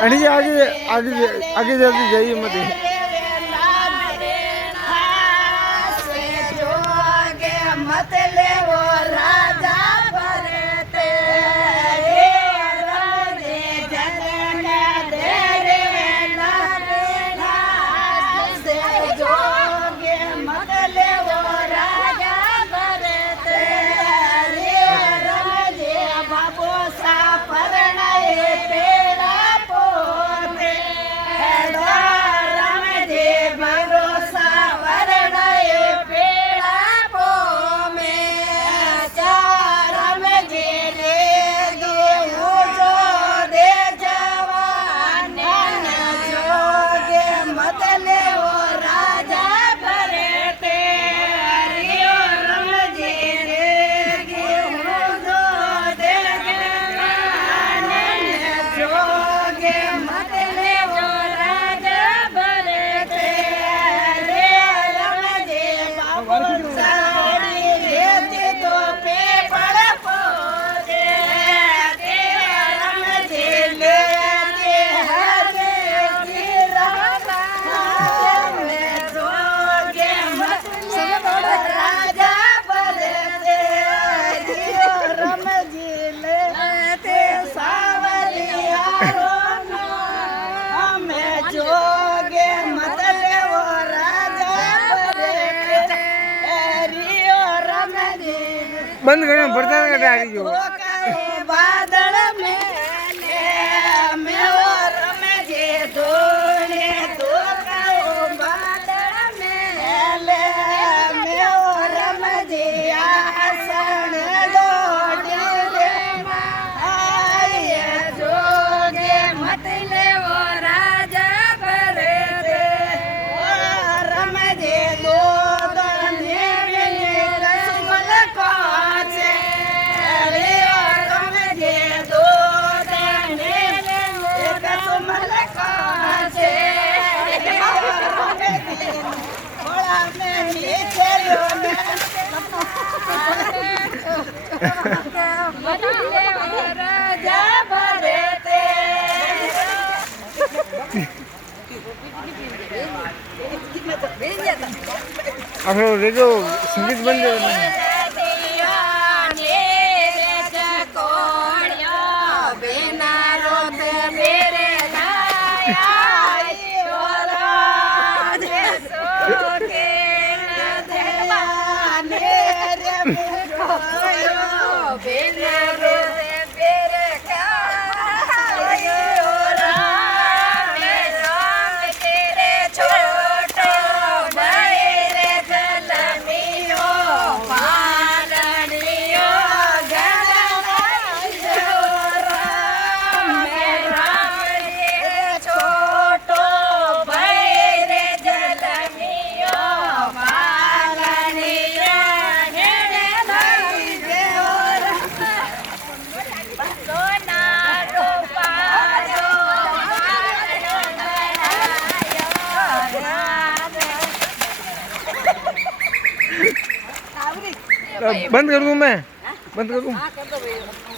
अड़ी आगे आगे आगे जल्दी जाइए मत मत ले वो राजा भरते बंद करना पड़ता है गाड़ी जो बादल में और रमजे धोने तो बादल में और रमजे आसन जोड़े आए जोगे मत ले वो राजा भरते रमजे दो अब रेडियो संगीत बंद है बंद कर दूं मैं बंद कर दूं।